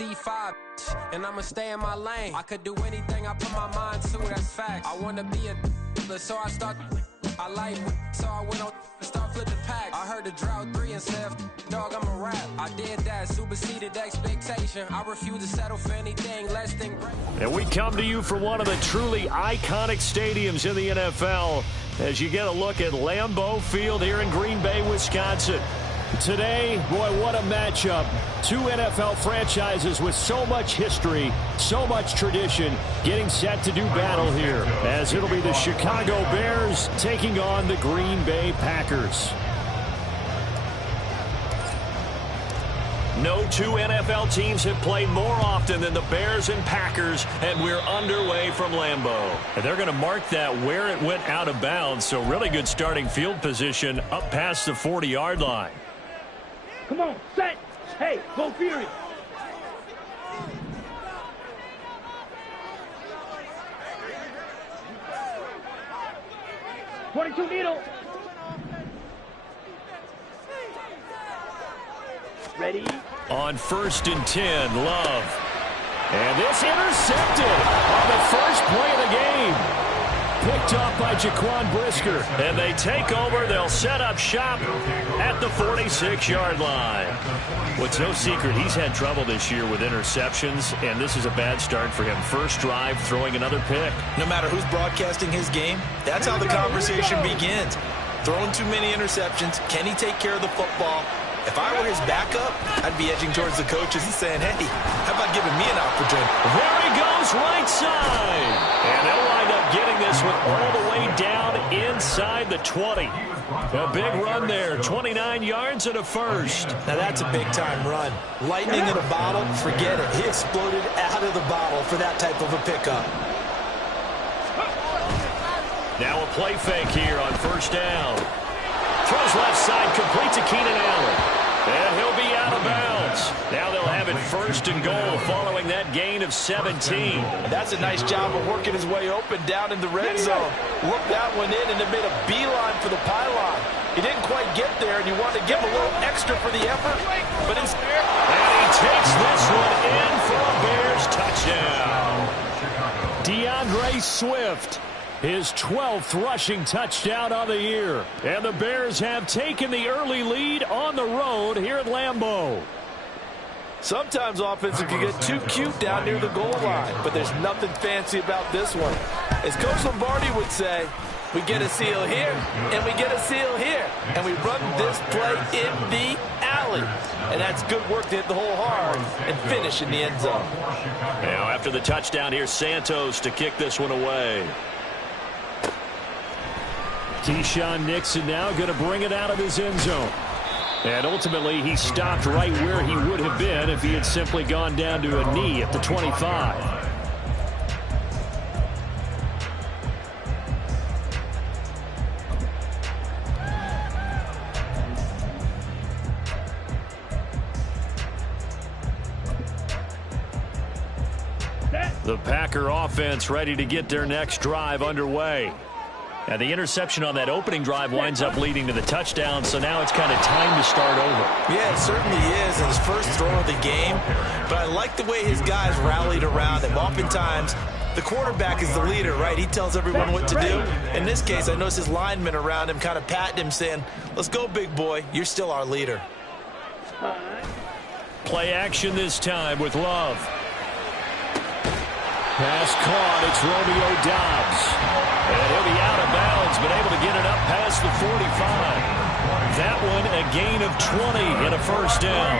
C5, and I'ma stay in my lane. I could do anything I put my mind to, that's fact. I wanna be a so I start. I like so I went on and start flipping packs. I heard the drought 3 and said, dog, I'm a rap. I did that, superseded expectation. I refuse to settle for anything less than great. And we come to you from one of the truly iconic stadiums in the NFL as you get a look at Lambeau Field here in Green Bay, Wisconsin. Today, boy, what a matchup. Two NFL franchises with so much history, so much tradition, getting set to do battle here, as it'll be the Chicago Bears taking on the Green Bay Packers. No two NFL teams have played more often than the Bears and Packers, and we're underway from Lambeau. And they're going to mark that where it went out of bounds, so really good starting field position up past the 40-yard line. Come on, set. Hey, go Fury. .22 needle. Ready? On 1st and 10, Love. And this intercepted on the first play of the game. Picked up by Jaquan Brisker. And they take over. They'll set up shop at the 46-yard line. Well, it's no secret he's had trouble this year with interceptions, and this is a bad start for him. First drive, throwing another pick. No matter who's broadcasting his game, that's how the conversation begins. Throwing too many interceptions. Can he take care of the football? If I were his backup, I'd be edging towards the coaches and saying, hey, how about giving me an opportunity? There he goes, right side. And they'll wind up getting this one all the way down inside the 20. A big run there, 29 yards and a first. Now that's a big-time run. Lightning in a bottle, forget it. He exploded out of the bottle for that type of a pickup. Now a play fake here on first down. Throws left side, complete to Keenan Allen. And he'll be out of bounds. Now they'll have it 1st and goal following that gain of 17. That's a nice job of working his way open down in the red zone. Looked that one in and then made a beeline for the pylon. He didn't quite get there, and you wanted to give him a little extra for the effort. But instead, and he takes this one in for a Bears touchdown. DeAndre Swift. His 12th rushing touchdown on the year. And the Bears have taken the early lead on the road here at Lambeau. Sometimes offensive can get too cute down near the goal line, but there's nothing fancy about this one. As Coach Lombardi would say, we get a seal here, and we get a seal here, and we run this play in the alley. And that's good work to hit the hole hard and finish in the end zone. Now after the touchdown, here's Santos to kick this one away. Keyshawn Nixon now going to bring it out of his end zone. And ultimately, he stopped right where he would have been if he had simply gone down to a knee at the 25. The Packer offense ready to get their next drive underway. Now, the interception on that opening drive winds up leading to the touchdown, so now it's kind of time to start over. Yeah, it certainly is, in his first throw of the game. But I like the way his guys rallied around him. Oftentimes, the quarterback is the leader, right? He tells everyone what to do. In this case, I noticed his linemen around him kind of patting him, saying, let's go, big boy. You're still our leader. Play action this time with Love. Pass caught. It's Romeo Doubs. And he'll be out of bounds, but able to get it up past the 45. That one a gain of 20 and a first down.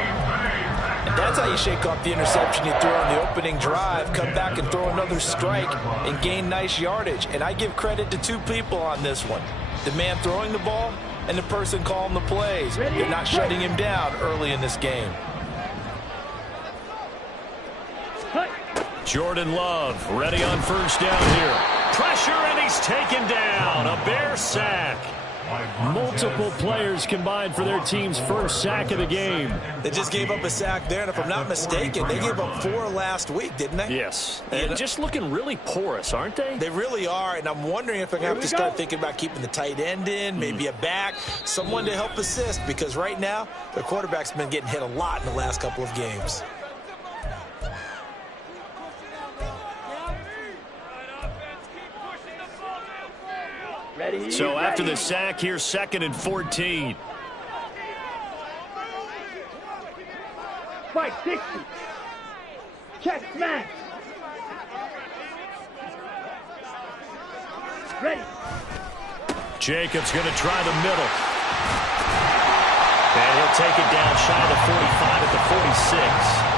And that's how you shake off the interception you threw on the opening drive. Come back and throw another strike and gain nice yardage. And I give credit to two people on this one. The man throwing the ball and the person calling the plays. They're not shutting him down early in this game. Jordan Love ready on first down here. Pressure, and he's taken down. A Bear sack. Multiple players combined for their team's first sack of the game. They just gave up a sack there, and if I'm not mistaken, they gave up 4 last week, didn't they? Yes. And just looking really porous, aren't they? They really are, and I'm wondering if I'm going to have to start thinking about keeping the tight end in, maybe a back, someone to help assist, because right now, their quarterback's been getting hit a lot in the last couple of games. So after the sack, here's 2nd and 14. Fight 60. Check smash. Ready. Jacobs going to try the middle. And he'll take it down shy of the 45 at the 46.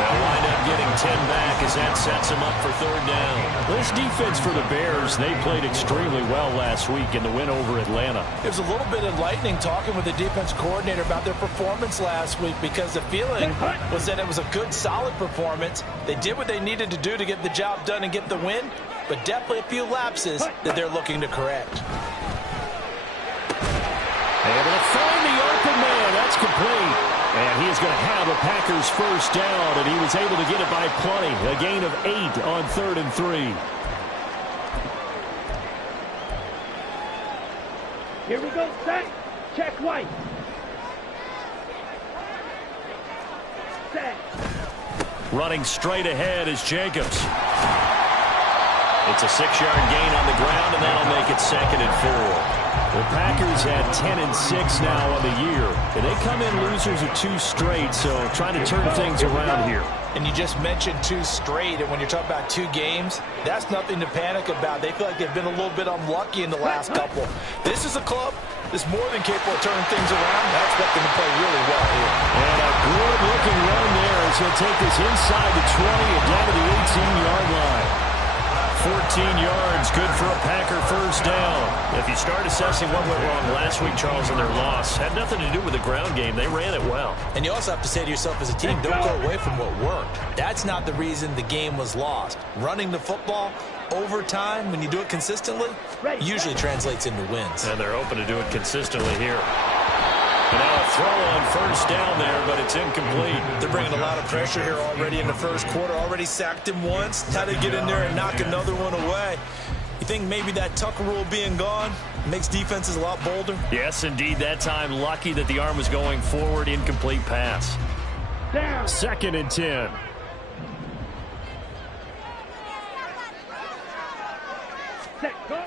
They'll wind up getting 10 back as that sets them up for 3rd down. This defense for the Bears, they played extremely well last week in the win over Atlanta. It was a little bit enlightening talking with the defense coordinator about their performance last week, because the feeling was that it was a good, solid performance. They did what they needed to do to get the job done and get the win, but definitely a few lapses that they're looking to correct. Able to find the open man. That's complete. And he is going to have a Packers 1st down, and he was able to get it by plenty. A gain of 8 on 3rd and 3. Here we go, set. Check white. Set. Running straight ahead is Jacobs. It's a 6-yard gain on the ground, and that'll make it 2nd and 4. The Packers at 10-6 now on the year. And they come in losers of 2 straight, so trying to turn things around here. And you just mentioned 2 straight, and when you're talking about 2 games, that's nothing to panic about. They feel like they've been a little bit unlucky in the last couple. This is a club that's more than capable of turning things around. I expect them to play really well here. And a good-looking run there as he'll take this inside the 20 and down to the 18-yard line. 14 yards, good for a Packer 1st down. If you start assessing what went wrong last week, Charles, in their loss, had nothing to do with the ground game. They ran it well. And you also have to say to yourself as a team, don't go away from what worked. That's not the reason the game was lost. Running the football over time, when you do it consistently, usually translates into wins. And they're open to do it consistently here. And now a throw on 1st down there, but it's incomplete. They're bringing a lot of pressure here already in the 1st quarter. Already sacked him once. How to get in there and knock another one away. You think maybe that Tucker rule being gone makes defenses a lot bolder? Yes, indeed. That time, lucky that the arm was going forward. Incomplete pass. Down. 2nd and 10. Set. Go.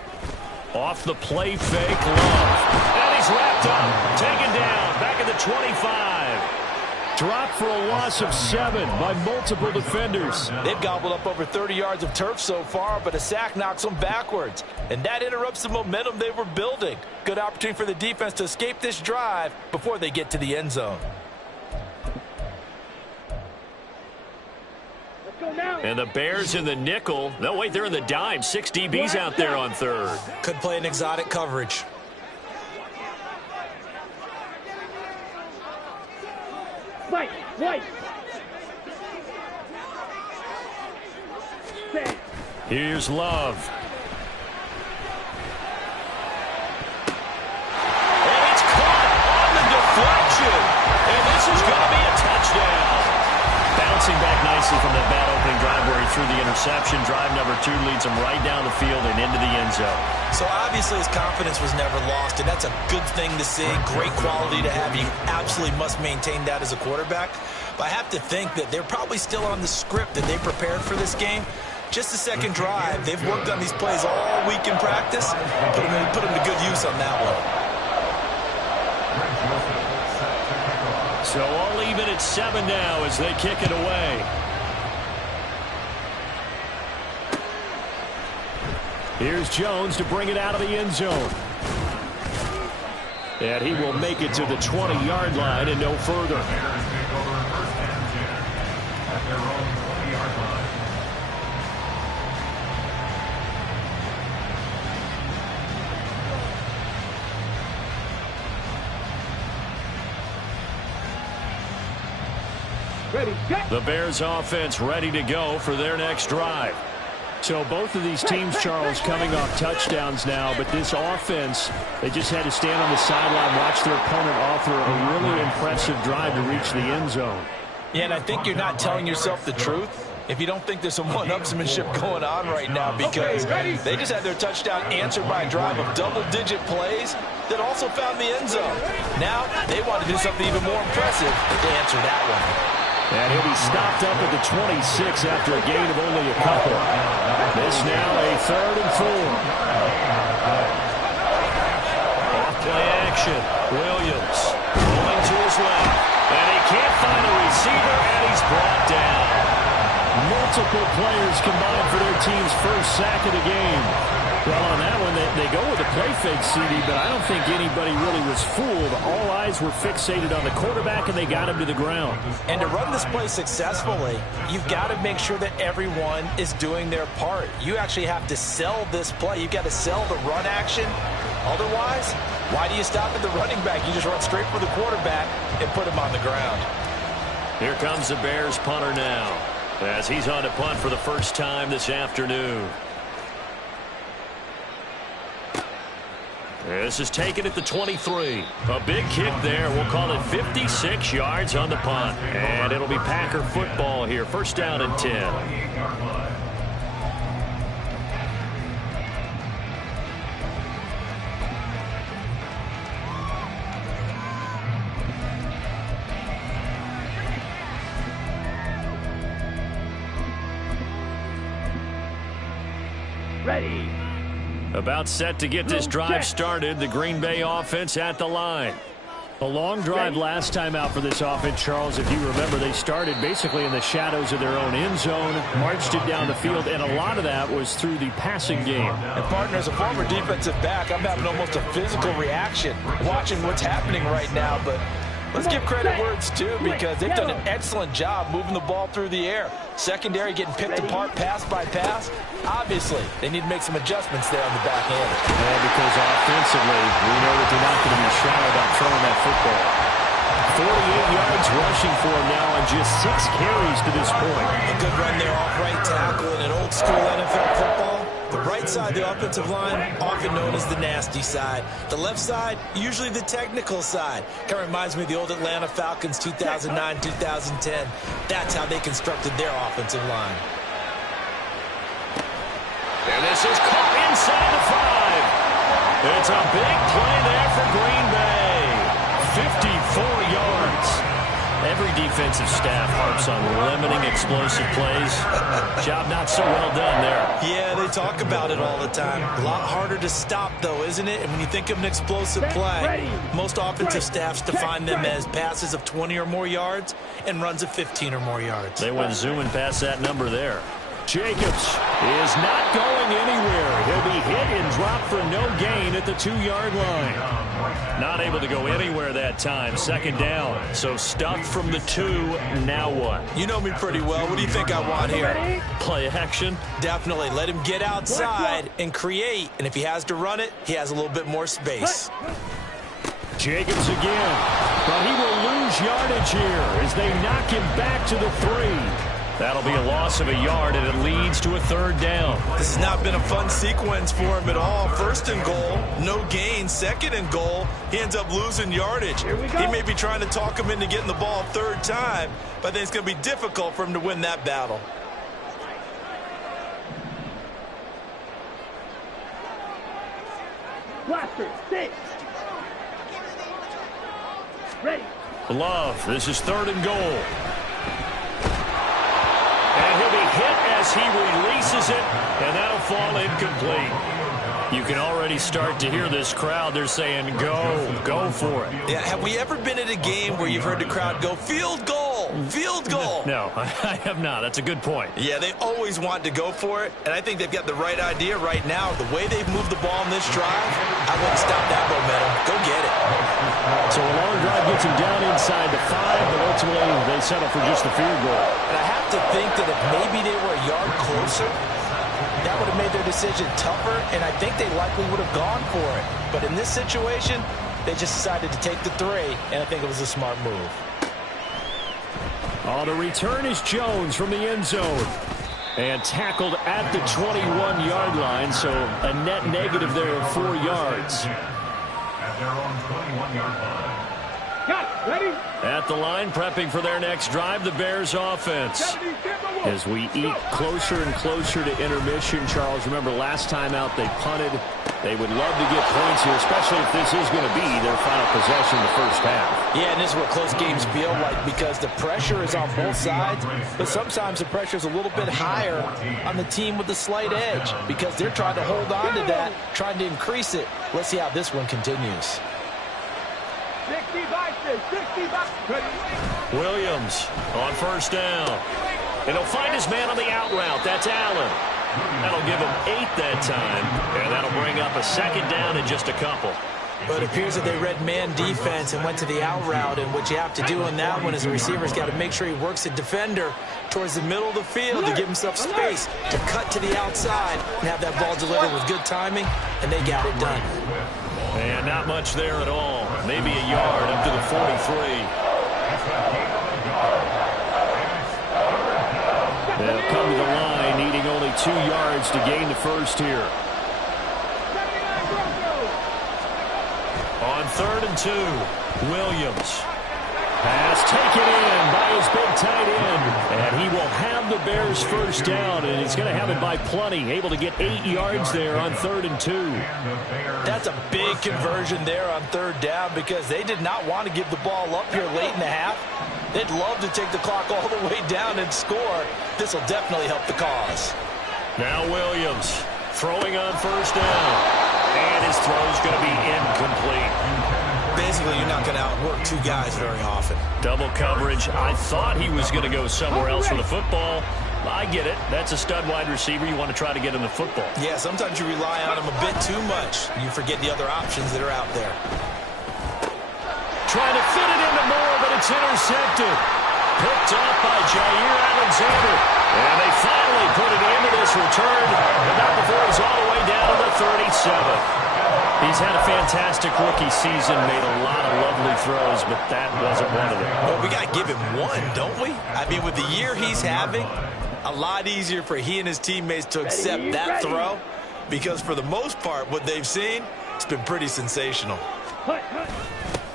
Off the play fake, Love. And he's wrapped up. Taken down. Back at the 25. Dropped for a loss of 7 by multiple defenders. They've gobbled up over 30 yards of turf so far, but a sack knocks them backwards. And that interrupts the momentum they were building. Good opportunity for the defense to escape this drive before they get to the end zone. And the Bears in the nickel. No, wait, they're in the dime. 6 DBs out there on 3rd. Could play an exotic coverage. Fight. White. Set. Here's Love. And it's caught on the deflection. And this is going to be a touchdown. Bouncing back nicely from that bad opening drive where he threw the interception. Drive number 2 leads him right down the field and into the end zone. So obviously his confidence was never lost, and that's a good thing to see. Great quality to have. You absolutely must maintain that as a quarterback. But I have to think that they're probably still on the script that they prepared for this game. Just the 2nd drive. They've worked on these plays all week in practice. Put them to good use on that one. So all even at 7 now as they kick it away. Here's Jones to bring it out of the end zone. And he will make it to the 20-yard line and no further. Ready. Set. The Bears offense ready to go for their next drive. So both of these teams, Charles, coming off touchdowns now, but this offense, they just had to stand on the sideline, watch their opponent offer a really impressive drive to reach the end zone. Yeah, and I think you're not telling yourself the truth if you don't think there's some one-upsmanship going on right now, because they just had their touchdown answered by a drive of double-digit plays that also found the end zone. Now they want to do something even more impressive to answer that one. And he'll be stopped up at the 26 after a gain of only a couple. This now a 3rd and 4. action. Williams rolling to his left. And he can't find a receiver, and he's brought down. Multiple players combined for their team's first sack of the game. Well, on that one, they go with a play fake, CD, but I don't think anybody really was fooled. All eyes were fixated on the quarterback, and they got him to the ground. And to run this play successfully, you've got to make sure that everyone is doing their part. You actually have to sell this play. You've got to sell the run action. Otherwise, why do you stop at the running back? You just run straight for the quarterback and put him on the ground. Here comes the Bears punter now, as he's on to punt for the first time this afternoon. This is taken at the 23. A big kick there. We'll call it 56 yards on the punt. And it'll be Packer football here. First down and 10. Ready. About set to get this drive started. The Green Bay offense at the line. A long drive last time out for this offense, Charles. If you remember, they started basically in the shadows of their own end zone, marched it down the field, and a lot of that was through the passing game. And, partner, as a former defensive back, I'm having almost a physical reaction watching what's happening right now. But let's give credit where it's due, because they've done an excellent job moving the ball through the air. Secondary getting picked apart pass by pass. Obviously, they need to make some adjustments there on the back end. Yeah, because offensively, we know that they're not going to be shy about throwing that football. 48 yards rushing for him now on just 6 carries to this point. A good run there off right tackle in an old-school NFL football. The right side of the offensive line, often known as the nasty side. The left side, usually the technical side. Kind of reminds me of the old Atlanta Falcons 2009, 2010. That's how they constructed their offensive line. And this is caught inside the 5. It's a big play there for Green Bay. 54 yards. Every defensive staff harps on limiting explosive plays. Job not so well done there. Yeah, they talk about it all the time. A lot harder to stop, though, isn't it? And when you think of an explosive play, most offensive staffs define them as passes of 20 or more yards and runs of 15 or more yards. They went zooming past that number there. Jacobs is not going anywhere. He'll be hit and dropped for no gain at the 2-yard line. Not able to go anywhere that time. Second down. So stuffed from the 2. Now what? You know me pretty well. What do you think I want here? Play action? Definitely. Let him get outside and create. And if he has to run it, he has a little bit more space. Jacobs again. But he will lose yardage here as they knock him back to the 3. That'll be a loss of a yard, and it leads to a 3rd down. This has not been a fun sequence for him at all. First and goal, no gain. Second and goal, he ends up losing yardage. He may be trying to talk him into getting the ball a 3rd time, but I think it's going to be difficult for him to win that battle. Blaster, 6. Ready. Love, this is 3rd and goal. And he'll be hit as he releases it, and that'll fall incomplete. You can already start to hear this crowd. They're saying, go for it. Yeah, have we ever been at a game where you've heard the crowd go, field goal, field goal? No, I have not. That's a good point. Yeah, they always want to go for it, and I think they've got the right idea right now. The way they've moved the ball in this drive, I wouldn't stop that momentum. Go get it. So a long drive gets him down inside the 5, but ultimately they settle for just the field goal. And I have to think that if maybe they were a yard closer, that would have made their decision tougher, and I think they likely would have gone for it. But in this situation, they just decided to take the 3, and I think it was a smart move. On the return is Jones from the end zone. And tackled at the 21-yard line, so a net negative there of 4 yards. At their own 21-yard line. Got it. Ready? At the line, prepping for their next drive, the Bears offense. As we eat closer and closer to intermission, Charles, remember last time out they punted. They would love to get points here, especially if this is going to be their final possession in the first half. Yeah, and this is what close games feel like, because the pressure is on both sides, but sometimes the pressure is a little bit higher on the team with the slight edge, because they're trying to hold on to that, trying to increase it. Let's see how this one continues. Williams on first down. And he'll find his man on the out route. That's Allen. That'll give him 8 that time. And that'll bring up a second down in just a couple. But it appears that they read man defense and went to the out route. And what you have to do on that one is the receiver's got to make sure he works the defender towards the middle of the field to give himself space to cut to the outside and have that ball delivered with good timing. And they got it done. And not much there at all. Maybe a yard up to the 43. They'll come to the line, needing only 2 yards to gain the first here. On 3rd and 2, Williams. Pass taken in by his big tight end. And he will have the Bears first down, and he's going to have it by plenty. Able to get 8 yards there on 3rd and 2. That's a big conversion there on 3rd down because they did not want to give the ball up here late in the half. They'd love to take the clock all the way down and score. This will definitely help the cause. Now Williams throwing on first down. And his throw's going to be incomplete. Basically, you're not going to outwork 2 guys very often. Double coverage. I thought he was going to go somewhere else with the football. I get it. That's a stud wide receiver. You want to try to get him the football. Yeah, sometimes you rely on him a bit too much. You forget the other options that are out there. Trying to fit it into Moore, but it's intercepted. Picked up by Jair Alexander. And they finally put it into this return. But not before he's all the way down to the 37. He's had a fantastic rookie season, made a lot of lovely throws, but that wasn't one of them. Well, we got to give him one, don't we? I mean, with the year he's having, a lot easier for he and his teammates to accept that throw because for the most part, what they've seen, it's been pretty sensational.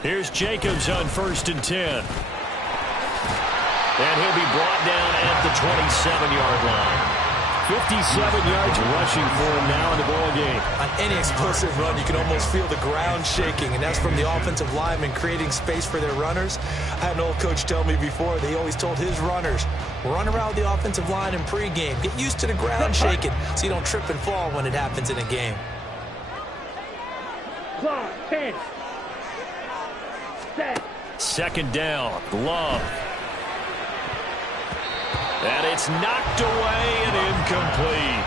Here's Jacobs on 1st and 10. And he'll be brought down at the 27-yard line. 57 yards rushing for him now in the ball game. On any explosive run, you can almost feel the ground shaking, and that's from the offensive linemen creating space for their runners. I had an old coach tell me before that he always told his runners, run around the offensive line in pregame. Get used to the ground shaking so you don't trip and fall when it happens in a game. Second down, Love. And it's knocked away and incomplete.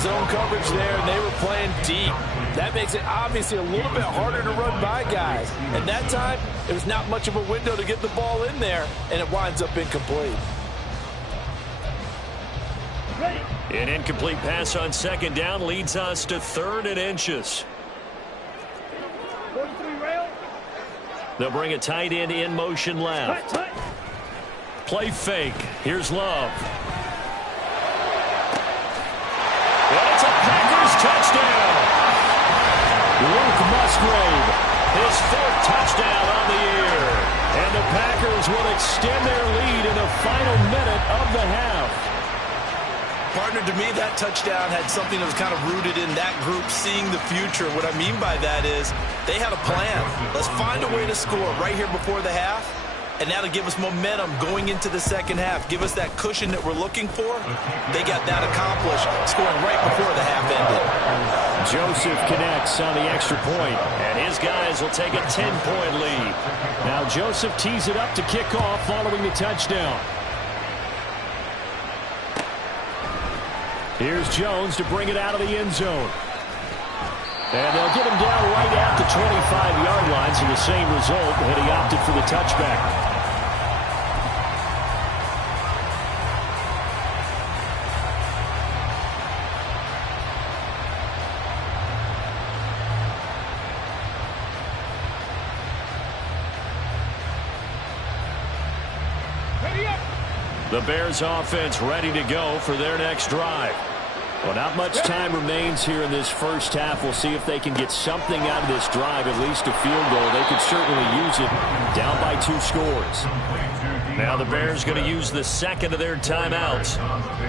Zone coverage there, and they were playing deep. That makes it obviously a little bit harder to run by guys. And that time, it was not much of a window to get the ball in there, and it winds up incomplete. An incomplete pass on 2nd down leads us to 3rd and inches. They'll bring a tight end in motion left. Play fake. Here's Love. And it's a Packers touchdown. Luke Musgrave, his 4th touchdown on the year. And the Packers will extend their lead in the final minute of the half. Partner, to me, that touchdown had something that was kind of rooted in that group seeing the future. What I mean by that is they had a plan. Let's find a way to score right here before the half. And that'll give us momentum going into the second half. Give us that cushion that we're looking for. They got that accomplished, scoring right before the half ended. Joseph connects on the extra point, and his guys will take a 10-point lead. Now Joseph tees it up to kick off following the touchdown. Here's Jones to bring it out of the end zone. And they'll get him down right at the 25-yard line, so the same result, and he opted for the touchback. The Bears offense ready to go for their next drive. Well, not much time remains here in this first half. We'll see if they can get something out of this drive, at least a field goal. They could certainly use it down by 2 scores. Now the Bears going to use the second of their timeouts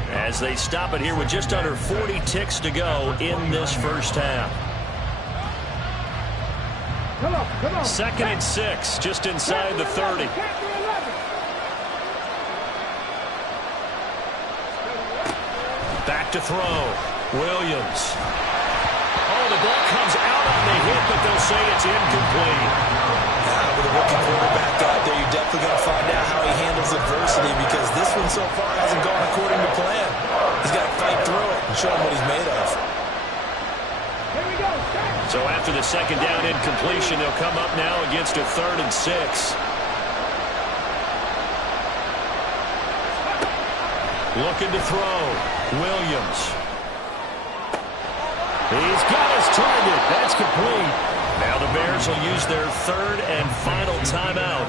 as they stop it here with just under 40 ticks to go in this first half. 2nd and 6, just inside the 30. Back to throw. Williams. Oh, the ball comes out on the hit, but they'll say it's incomplete. rookie quarterback out there, you're definitely going to find out how he handles adversity, because this one so far hasn't gone according to plan. He's got to fight through it and show him what he's made of. So after the second down incompletion, they'll come up now against a 3rd and 6. Looking to throw. Williams. He's got his target. That's complete. Now the Bears will use their 3rd and final timeout,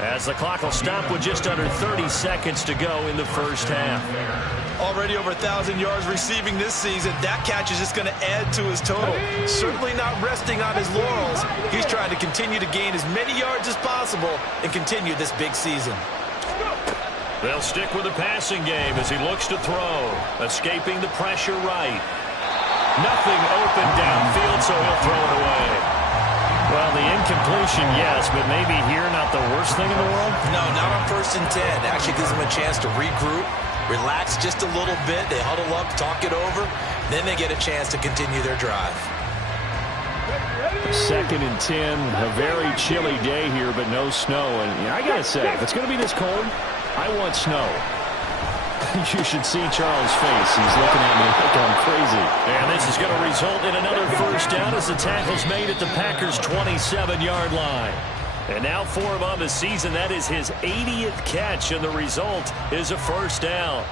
as the clock will stop with just under 30 seconds to go in the first half. Already over 1,000 yards receiving this season. That catch is just going to add to his total. Certainly not resting on his laurels. He's trying to continue to gain as many yards as possible and continue this big season. They'll stick with the passing game as he looks to throw. Escaping the pressure right. Nothing open downfield, so he'll throw it away. Well, the incompletion, yes, but maybe here not the worst thing in the world? No, not on 1st and 10. Actually gives them a chance to regroup, relax just a little bit. They huddle up, talk it over. Then they get a chance to continue their drive. 2nd and 10, a very chilly day here, but no snow. And I got to say, if it's going to be this cold, I want snow. You should see Charles' face. He's looking at me like I'm crazy. And this is going to result in another first down as the tackle's made at the Packers' 27-yard line. And now for him on the season, that is his 80th catch, and the result is a first down.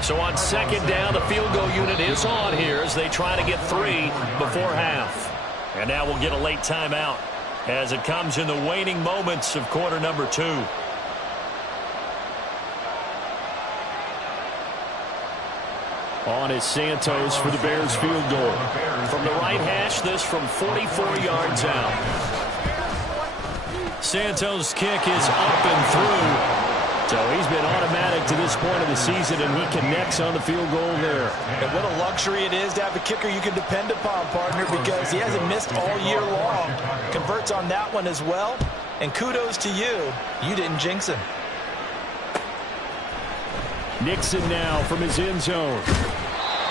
So on 2nd down, the field goal unit is on here as they try to get 3 before half. And now we'll get a late timeout as it comes in the waning moments of quarter number 2. On is Santos for the Bears field goal. From the right hash, this from 44 yards out. Santos' kick is up and through. So he's been automatic to this point of the season, and he connects on the field goal there. And what a luxury it is to have a kicker you can depend upon, partner, because he hasn't missed all year long. Converts on that one as well. And kudos to you. You didn't jinx him. Nixon now from his end zone.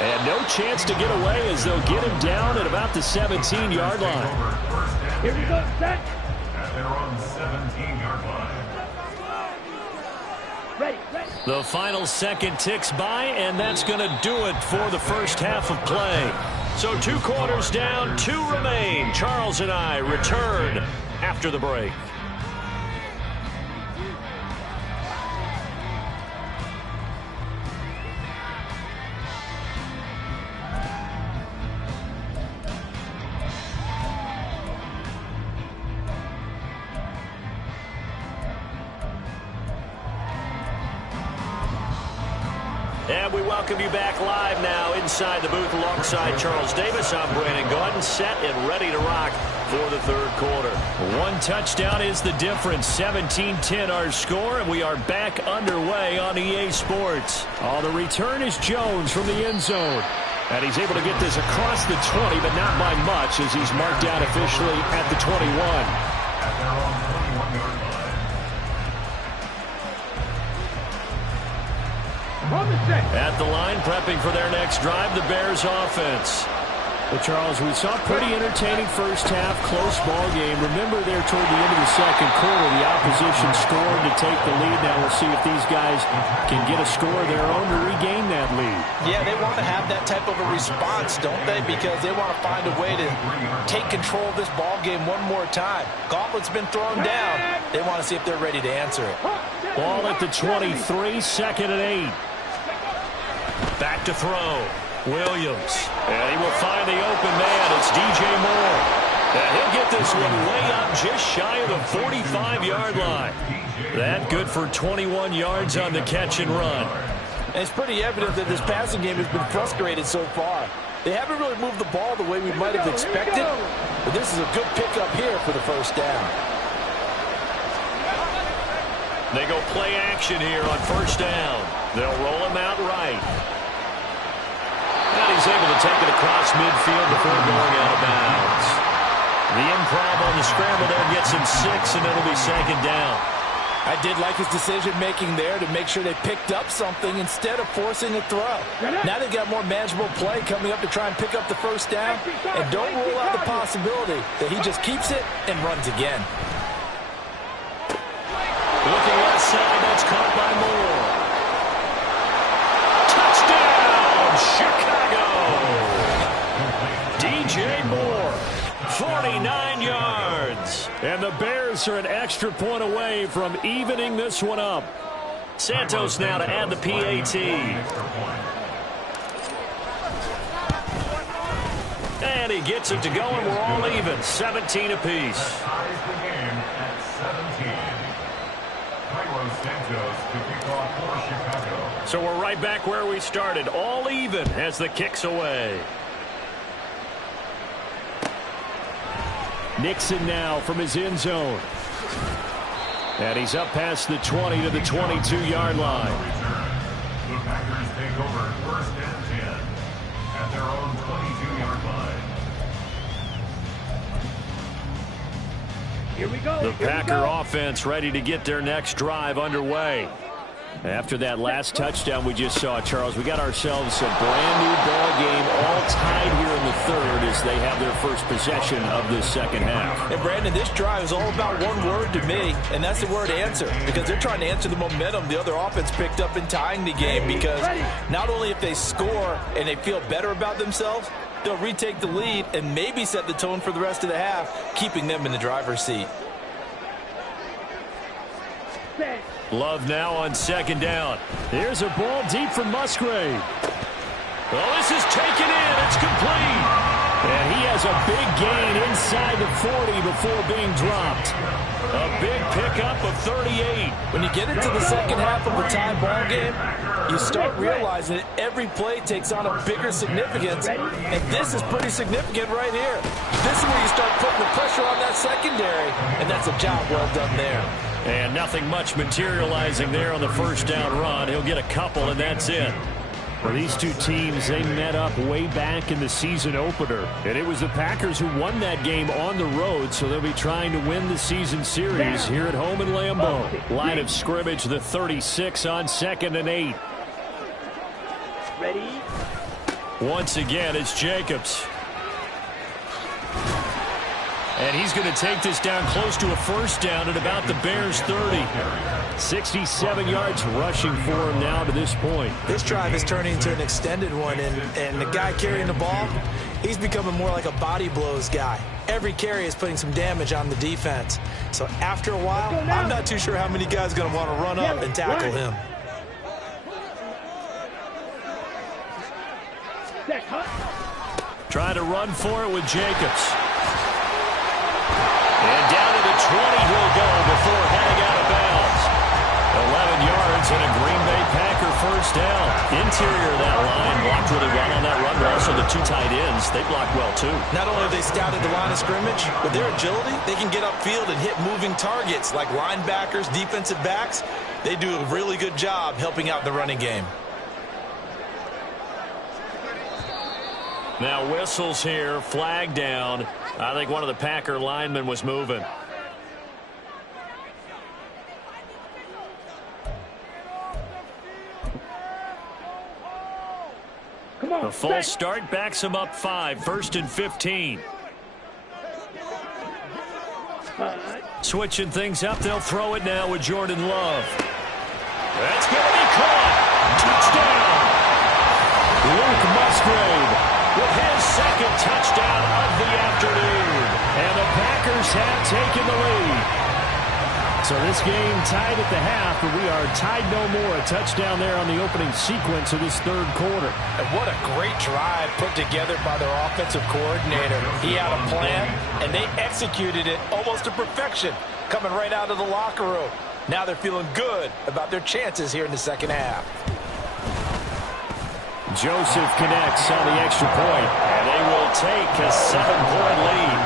And no chance to get away as they'll get him down at about the 17-yard line. Here we go, set. At their own 17-yard line. The final second ticks by, and that's going to do it for the first half of play. So 2 quarters down, 2 remain. Charles and I return after the break. And we welcome you back live now inside the booth alongside Charles Davis. I'm Brandon Gaudin, set and ready to rock for the 3rd quarter. 1 touchdown is the difference. 17-10 our score, and we are back underway on EA Sports. Oh, the return is Jones from the end zone. And he's able to get this across the 20, but not by much as he's marked out officially at the 21. At their own 21-yard line. At the line, prepping for their next drive, the Bears offense. Well, Charles, we saw a pretty entertaining first half, close ball game. Remember there toward the end of the second quarter, the opposition scored to take the lead. Now we'll see if these guys can get a score of their own to regain that lead. Yeah, they want to have that type of a response, don't they? Because they want to find a way to take control of this ball game one more time. Gauntlet's been thrown down. They want to see if they're ready to answer it. Ball at the 23, 2nd and 8. Back to throw. Williams. And he will find the open man. It's DJ Moore. And he'll get this one way up just shy of the 45-yard line. That good for 21 yards on the catch and run. And it's pretty evident that this passing game has been frustrated so far. They haven't really moved the ball the way we might have expected. But this is a good pickup here for the first down. They go play action here on first down. They'll roll him out right. And he's able to take it across midfield before going out of bounds. The improv on the scramble there gets him 6, and it'll be 2nd down. I did like his decision-making there to make sure they picked up something instead of forcing a throw. Now they've got more manageable play coming up to try and pick up the first down. And don't rule out the possibility that he just keeps it and runs again. Looking left side, that's caught by Moore. Touchdown, Chicago! DJ Moore, 49 yards. And the Bears are an extra point away from evening this one up. Santos now to add the PAT. And he gets it to go, and we're all even, 17 apiece. So we're right back where we started, all even as the kick's away. Nixon now from his end zone. And he's up past the 20 to the 22-yard line. The Packers take over first and 10 at their own 22-yard line. Here we go. The Packer offense ready to get their next drive underway. After that last touchdown we just saw, Charles, we got ourselves a brand-new ball game, all tied here in the third as they have their first possession of this second half. And, Brandon, this drive is all about one word to me, and that's the word answer, because they're trying to answer the momentum the other offense picked up in tying the game, because not only if they score and they feel better about themselves, they'll retake the lead and maybe set the tone for the rest of the half, keeping them in the driver's seat. Love now on second down. Here's a ball deep from Musgrave. Well, this is taken in. It's complete. And he has a big gain inside the 40 before being dropped. A big pickup of 38. When you get into the second half of a tie ball game, you start realizing that every play takes on a bigger significance, and this is pretty significant right here. This is where you start putting the pressure on that secondary, and that's a job well done there. And nothing much materializing there on the first down run. He'll get a couple, and that's it. Well, these two teams, they met up way back in the season opener. And it was the Packers who won that game on the road, so they'll be trying to win the season series here at home in Lambeau. Line of scrimmage, the 36 on 2nd and 8. Ready? Once again, it's Jacobs. And he's going to take this down close to a first down at about the Bears' 30. 67 yards rushing for him now to this point. This drive is turning into an extended one, and the guy carrying the ball, he's becoming more like a body blows guy. Every carry is putting some damage on the defense. So after a while, I'm not too sure how many guys are going to want to run up and tackle him. Trying to run for it with Jacobs. And down to the 20 he'll go before heading out of bounds. 11 yards and a Green Bay Packer first down. Interior of that line blocked really well on that run. But also the two tight ends, they blocked well too. Not only have they scouted the line of scrimmage, with their agility, they can get upfield and hit moving targets like linebackers, defensive backs. They do a really good job helping out the running game. Now whistles here, flag down. I think one of the Packer linemen was moving. The false start backs him up 5, 1st and 15. Switching things up, they'll throw it now with Jordan Love. That's going to be caught. Touchdown. Luke Musgrave with his second touchdown of the afternoon. And the Packers have taken the lead. So this game tied at the half, but we are tied no more. A touchdown there on the opening sequence of this third quarter. And what a great drive put together by their offensive coordinator. He had a plan, and they executed it almost to perfection, coming right out of the locker room. Now they're feeling good about their chances here in the second half. Joseph connects on the extra point, and they will take a 7-point lead.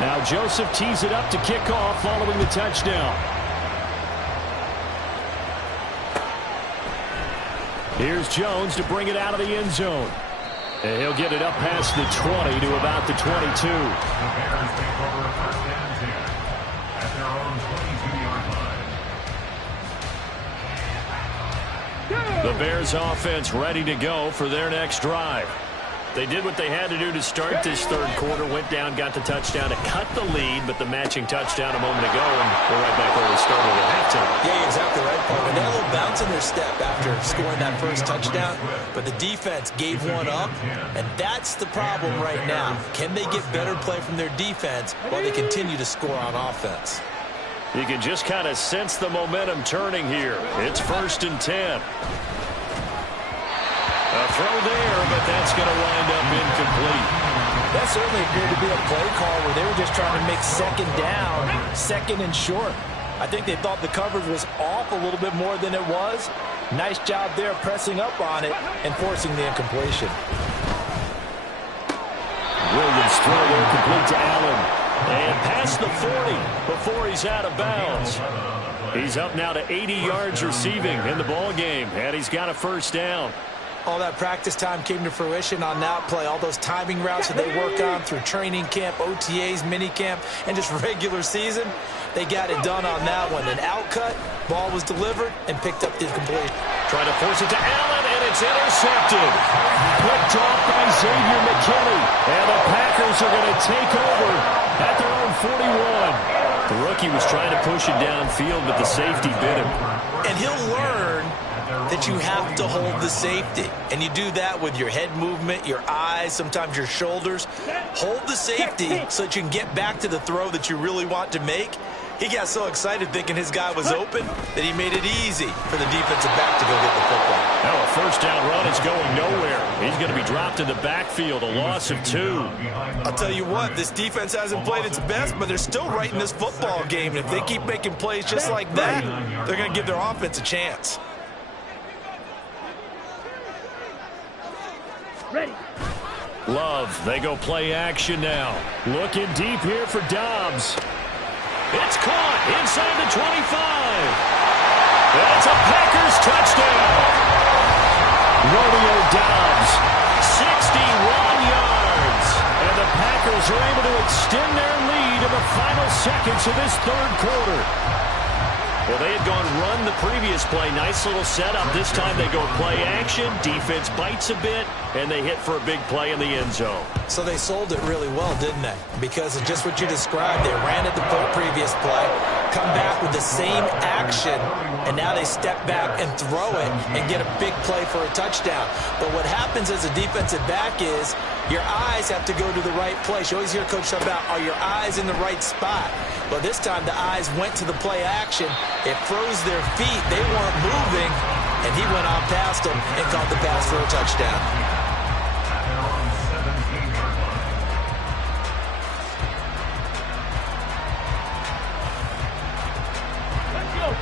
Now Joseph tees it up to kick off following the touchdown. Here's Jones to bring it out of the end zone. And he'll get it up past the 20 to about the 22. The Bears take over first and 10 at their own 22-yard line. The Bears offense ready to go for their next drive. They did what they had to do to start this third quarter, went down, got the touchdown to cut the lead, but the matching touchdown a moment ago, and we're right back where we started at halftime. Yeah, exactly right, Paul. They had a little bounce in their step after scoring that first touchdown, but the defense gave one up, and that's the problem right now. Can they get better play from their defense while they continue to score on offense? You can just kind of sense the momentum turning here. It's 1st and 10. A throw there, but that's going to wind up incomplete. That certainly appeared to be a play call where they were just trying to make second down, second and short. I think they thought the coverage was off a little bit more than it was. Nice job there pressing up on it and forcing the incompletion. Williams throw there complete to Allen. And past the 40 before he's out of bounds. He's up now to 80 yards receiving in the ball game, and he's got a first down. All that practice time came to fruition on that play. All those timing routes that they work on through training camp, OTAs, mini camp, and just regular season, they got it done on that one. An outcut, ball was delivered, and picked up the completion. Trying to force it to Allen, and it's intercepted. Picked off by Xavier McKinney. And the Packers are going to take over at their own 41. The rookie was trying to push it downfield, but the safety bit him. And he'll learn that you have to hold the safety. And you do that with your head movement, your eyes, sometimes your shoulders. Hold the safety so that you can get back to the throw that you really want to make. He got so excited thinking his guy was open that he made it easy for the defensive back to go get the football. Now a first down run is going nowhere. He's going to be dropped in the backfield, a loss of 2. I'll tell you what, this defense hasn't played its best, but they're still right in this football game. And if they keep making plays just like that, they're going to give their offense a chance. Ready. Love, they go play action now. Looking deep here for Dobbs. It's caught inside the 25. That's a Packers touchdown. Romeo Dobbs, 61 yards. And the Packers are able to extend their lead in the final seconds of this third quarter. Well, they had gone run the previous play. Nice little setup. This time they go play action. Defense bites a bit, and they hit for a big play in the end zone. So they sold it really well, didn't they? Because of just what you described. They ran it the previous play, come back with the same action, and now they step back and throw it and get a big play for a touchdown. But what happens as a defensive back is your eyes have to go to the right place. You always hear Coach talk about, are your eyes in the right spot? Well, this time the eyes went to the play action. It froze their feet. They weren't moving, and he went on past them and caught the pass for a touchdown.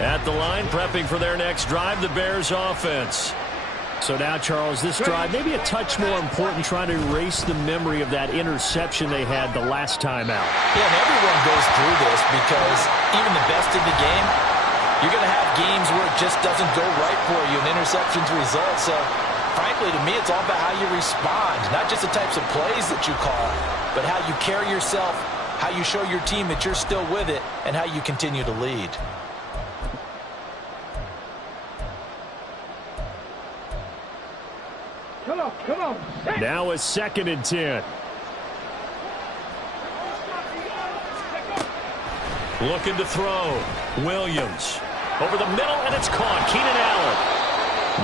At the line, prepping for their next drive, the Bears offense. So now, Charles, this drive maybe a touch more important, trying to erase the memory of that interception they had the last time out. Yeah, and everyone goes through this because even the best in the game, you're going to have games where it just doesn't go right for you, and interceptions result. So, frankly, to me, it's all about how you respond, not just the types of plays that you call, but how you carry yourself, how you show your team that you're still with it, and how you continue to lead. Come on. Now a 2nd and 10. Looking to throw. Williams. Over the middle, and it's caught. Keenan Allen.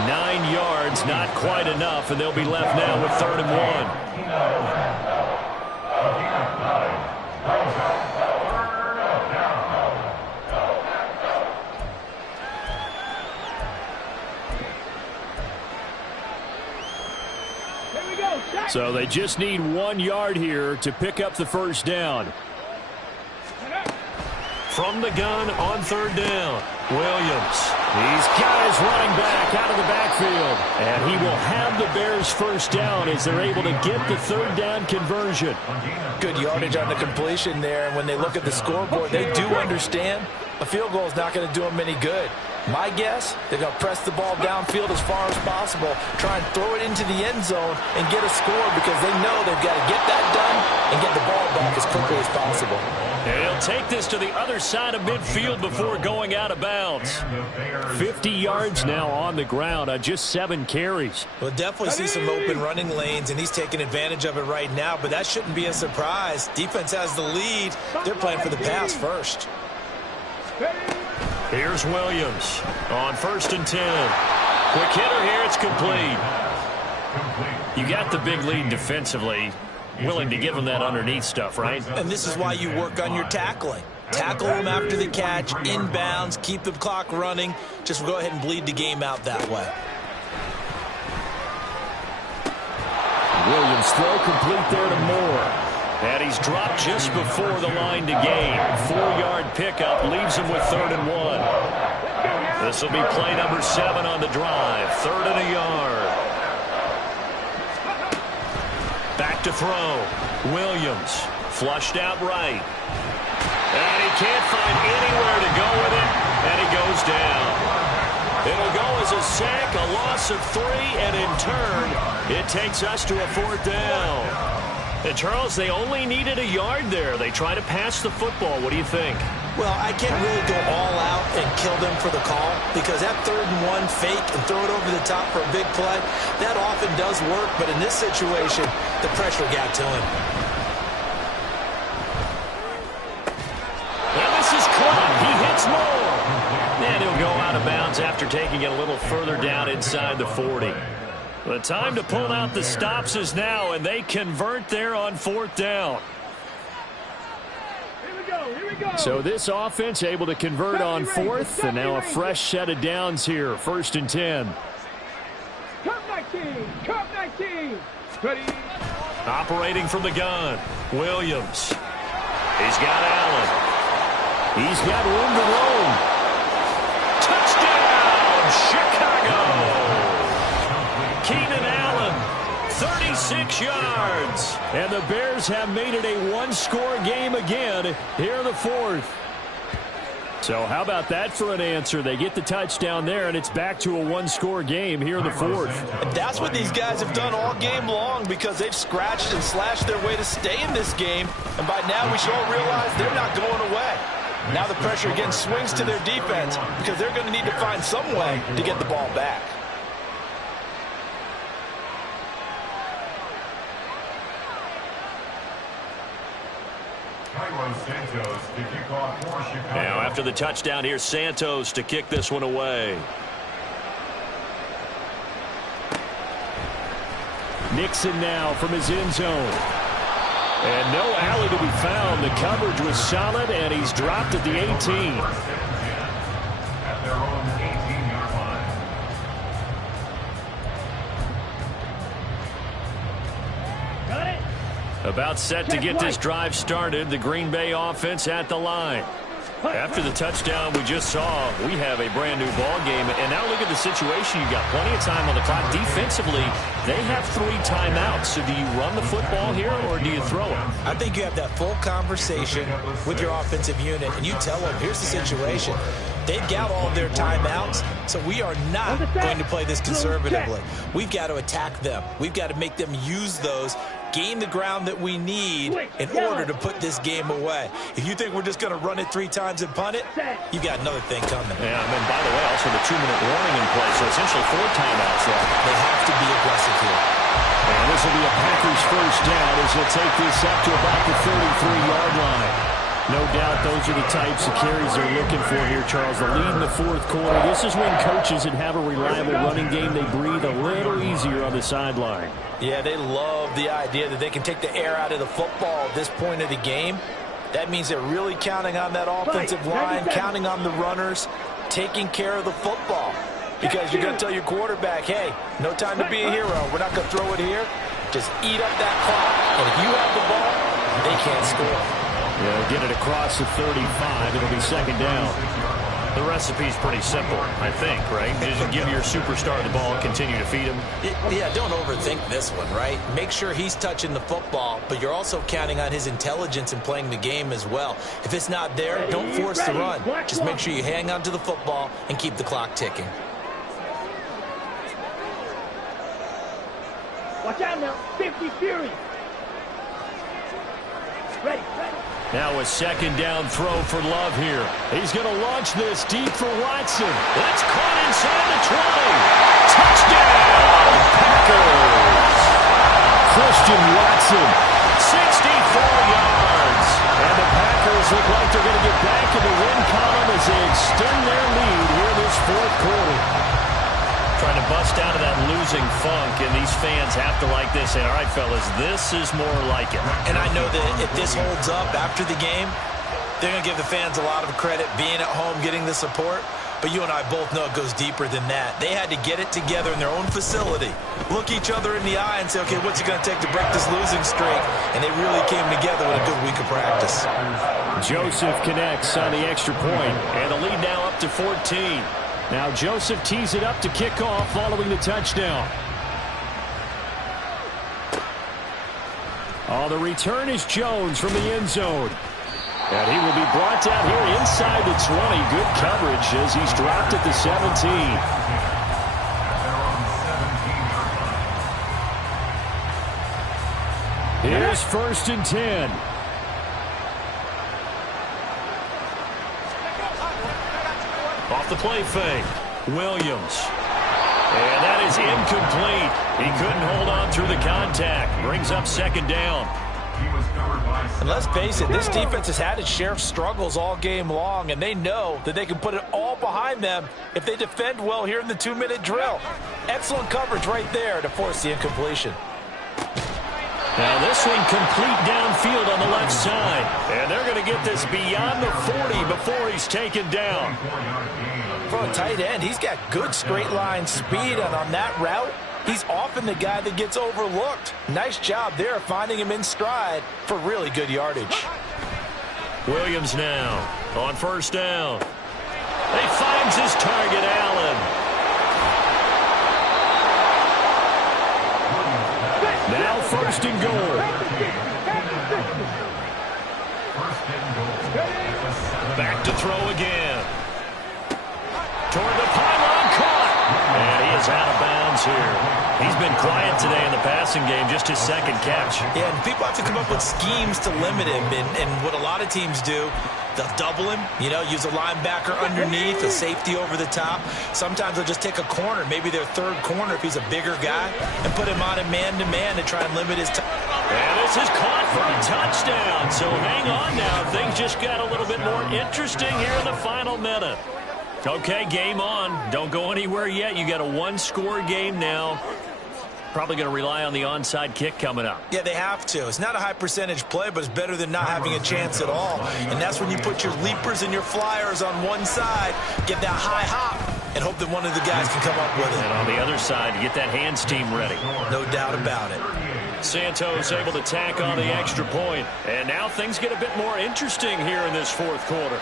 9 yards, not quite enough, and they'll be left now with 3rd and 1. So they just need 1 yard here to pick up the first down. From the gun on 3rd down, Williams. These guys running back out of the backfield. And he will have the Bears first down as they're able to get the 3rd down conversion. Good yardage on the completion there. And when they look at the scoreboard, they do understand a field goal is not going to do them any good. My guess, they're going to press the ball downfield as far as possible, try and throw it into the end zone and get a score because they know they've got to get that done and get the ball back as quickly as possible. And he'll take this to the other side of midfield before going out of bounds. 50 yards now on the ground on just 7 carries. We'll definitely see some open running lanes, and he's taking advantage of it right now, but that shouldn't be a surprise. Defense has the lead. They're playing for the pass first. Here's Williams on 1st and 10. Quick hitter here. It's complete. You got the big lead defensively. Willing to give them that underneath stuff, right? And this is why you work on your tackling. Tackle them after the catch, inbounds, keep the clock running. Just go ahead and bleed the game out that way. Williams throw complete there to Moore. And he's dropped just before the line to gain. 4-yard pickup leaves him with 3rd and 1. This will be play number 7 on the drive. 3rd and a yard. Back to throw. Williams flushed out right. And he can't find anywhere to go with it. And he goes down. It'll go as a sack, a loss of 3, and in turn, it takes us to a 4th down. And, Charles, they only needed a yard there. They try to pass the football. What do you think? Well, I can't really go all out and kill them for the call because that 3rd and 1 fake and throw it over the top for a big play, that often does work. But in this situation, the pressure got to him. And this is caught. He hits more. And he'll go out of bounds after taking it a little further down inside the 40. The time to pull out the stops is now, and they convert there on 4th down. Here we go. So this offense able to convert on 4th, and now a fresh set of downs here, 1st and 10. Cup 19. Ready. Operating from the gun, Williams. He's got Allen. He's got room to roam. Touchdown, Chicago! Keenan Allen, 36 yards. And the Bears have made it a 1-score game again here in the 4th. So how about that for an answer? They get the touchdown there, and it's back to a 1-score game here in the 4th. And that's what these guys have done all game long because they've scratched and slashed their way to stay in this game. And by now we should all realize they're not going away. Now the pressure again swings to their defense because they're going to need to find some way to get the ball back. Now after the touchdown, here's Santos to kick this one away. Nixon now from his end zone. And no alley to be found. The coverage was solid, and he's dropped at the 18. At their own 18-yard line. Got it. About set to get this drive started. The Green Bay offense at the line. After the touchdown we just saw, we have a brand new ball game. And now look at the situation. You've got plenty of time on the clock. Defensively, they have 3 timeouts. So do you run the football here or do you throw it? I think you have that full conversation with your offensive unit, and you tell them, here's the situation. They've got all of their timeouts, so we are not going to play this conservatively. We've got to attack them. We've got to make them use those, gain the ground that we need in order to put this game away. If you think we're just going to run it 3 times and punt it, you've got another thing coming. Yeah, and by the way, also the 2-minute warning in play, so essentially 4 timeouts left. They have to be aggressive here. And this will be a Packers first down as they'll take this up to about the 33-yard line. No doubt those are the types of carries they're looking for here, Charles. The lead in the 4th quarter. This is when coaches that have a reliable running game, they breathe a little easier on the sideline. Yeah, they love the idea that they can take the air out of the football at this point of the game. That means they're really counting on that offensive line, counting on the runners, taking care of the football. Because you're going to tell your quarterback, hey, no time to be a hero. We're not going to throw it here. Just eat up that clock. And if you have the ball, they can't score. Yeah, get it across the 35. It'll be 2nd down. The recipe's pretty simple, I think, right? Just give your superstar the ball and continue to feed him. Yeah, don't overthink this one, right? Make sure he's touching the football, but you're also counting on his intelligence in playing the game as well. If it's not there, don't force the run. Just make sure you hang on to the football and keep the clock ticking. Watch out now, 50 Fury. Ready. Now a second down throw for Love here. He's going to launch this deep for Watson. That's caught inside the 20. Touchdown, Packers. Christian Watson, 64 yards. And the Packers look like they're going to get back in the win column as they extend their lead here this fourth quarter. Trying to bust out of that losing funk, and these fans have to like this. And all right, fellas, this is more like it. And I know that if this holds up after the game, they're going to give the fans a lot of credit being at home, getting the support. But you and I both know it goes deeper than that. They had to get it together in their own facility, look each other in the eye and say, okay, what's it going to take to break this losing streak? And they really came together with a good week of practice. Joseph connects on the extra point, and the lead now up to 14. Now Joseph tees it up to kick off following the touchdown. Oh, the return is Jones from the end zone. And he will be brought down here inside the 20. Good coverage as he's dropped at the 17. Here's 1st and 10. Off the play fake, Williams. And that is incomplete. He couldn't hold on through the contact. Brings up 2nd down. And let's face it, this defense has had its share of struggles all game long, and they know that they can put it all behind them if they defend well here in the 2-minute drill. Excellent coverage right there to force the incompletion. Now this one complete downfield on the left side. And they're going to get this beyond the 40 before he's taken down. For a tight end, he's got good straight line speed, and on that route, he's often the guy that gets overlooked. Nice job there finding him in stride for really good yardage. Williams now on 1st down. He finds his target, Allen. Now 1st and goal. Back to throw again. Toward the pylon, caught. And he is out of bounds here. He's been quiet today in the passing game, just his 2nd catch. Yeah, and people have to come up with schemes to limit him. And what a lot of teams do, they'll double him, use a linebacker underneath, a safety over the top. Sometimes they'll just take a corner, maybe their 3rd corner if he's a bigger guy, and put him on a man-to-man to try and limit his time. And this is caught for a touchdown. So hang on now. Things just got a little bit more interesting here in the final minute. Okay, game on. Don't go anywhere yet. You got a 1-score game now. Probably going to rely on the onside kick coming up. Yeah, they have to. It's not a high percentage play, but it's better than not having a chance at all. And that's when you put your leapers and your flyers on one side, get that high hop, and hope that one of the guys can come up with it. And on the other side, you get that hands team ready. No doubt about it. Santos able to tack on the extra point. And now things get a bit more interesting here in this 4th quarter.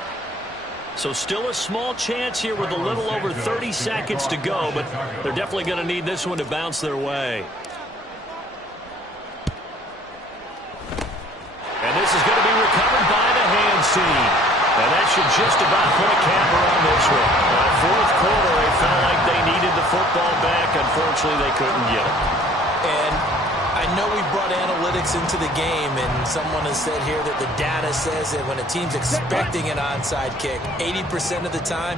So still a small chance here with a little over 30 seconds to go, but they're definitely going to need this one to bounce their way. And this is going to be recovered by the hands team. And that should just about put a capper on this one. Now, 4th quarter, they felt like they needed the football back. Unfortunately, they couldn't get it. And I know we brought analytics into the game, and someone has said here that the data says that when a team's expecting an onside kick, 80% of the time,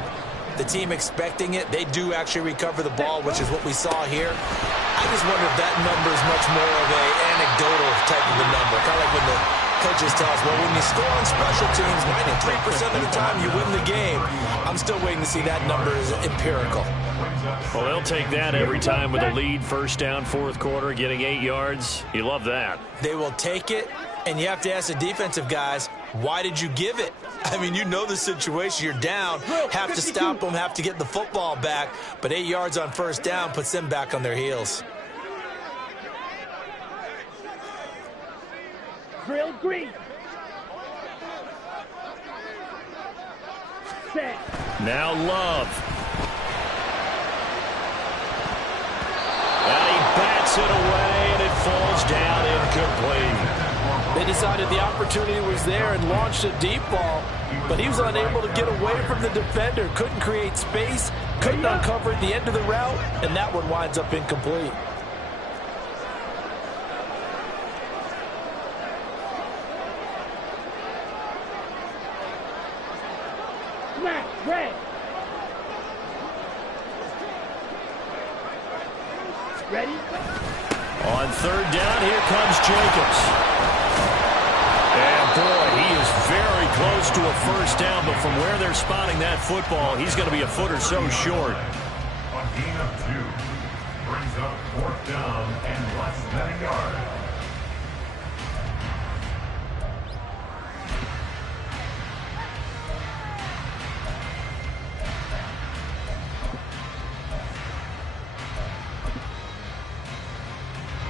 the team expecting it, they do actually recover the ball, which is what we saw here. I just wonder if that number is much more of an anecdotal type of a number, kind of like when the coaches tell us, well, when you score on special teams, 93% of the time you win the game. I'm still waiting to see that number is empirical. Well, they'll take that every time with a lead, 1st down, 4th quarter, getting 8 yards. You love that. They will take it, and you have to ask the defensive guys, why did you give it? I mean, you know the situation. You're down, have to stop them, have to get the football back, but 8 yards on 1st down puts them back on their heels. Drill green. set. Now Love. And he bats it away, and it falls down incomplete. They decided the opportunity was there and launched a deep ball, but he was unable to get away from the defender. Couldn't create space, couldn't uncover the end of the route, and that one winds up incomplete. Smash, red. Ready? On third down, here comes Jacobs. And boy, he is very close to a first down, but from where they're spotting that football, he's going to be a foot or so short. A gain of 2 brings up 4th down and less than a yard.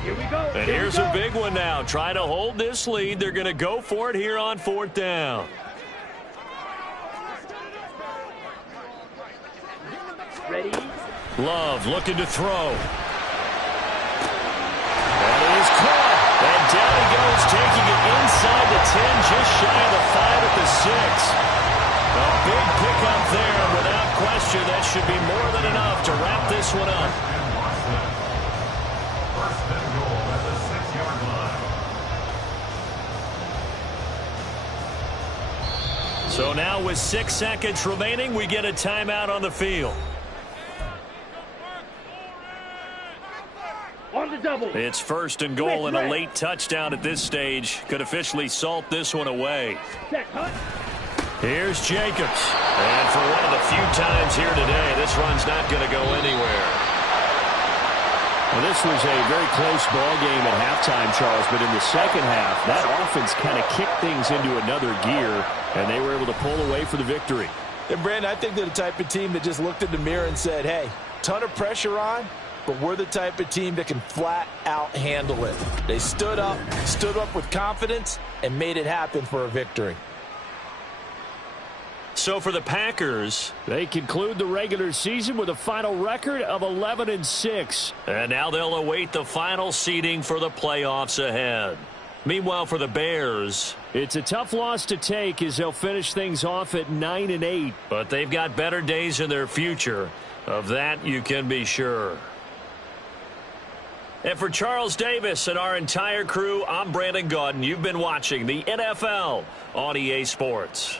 Here we go. And here's a big one now. Trying to hold this lead. They're going to go for it here on 4th down. Ready? Love looking to throw. And it is caught. And down he goes, taking it inside the 10, just shy of the 5 at the 6. A big pickup there. Without question, that should be more than enough to wrap this one up. First and goal at the 6-yard line. So now with 6 seconds remaining, we get a timeout on the field. On the double. It's first and goal, and a late touchdown at this stage could officially salt this one away. Set, hunt. Here's Jacobs. And for one of the few times here today, this run's not going to go anywhere. Well, this was a very close ball game at halftime, Charles, but in the second half, that offense kind of kicked things into another gear, and they were able to pull away for the victory. And, Brandon, I think they're the type of team that just looked in the mirror and said, hey, ton of pressure on, but we're the type of team that can flat out handle it. They stood up with confidence, and made it happen for a victory. So for the Packers, they conclude the regular season with a final record of 11-6. And now they'll await the final seeding for the playoffs ahead. Meanwhile, for the Bears, it's a tough loss to take as they'll finish things off at 9-8. But they've got better days in their future. Of that, you can be sure. And for Charles Davis and our entire crew, I'm Brandon Gaudin. You've been watching the NFL on EA Sports.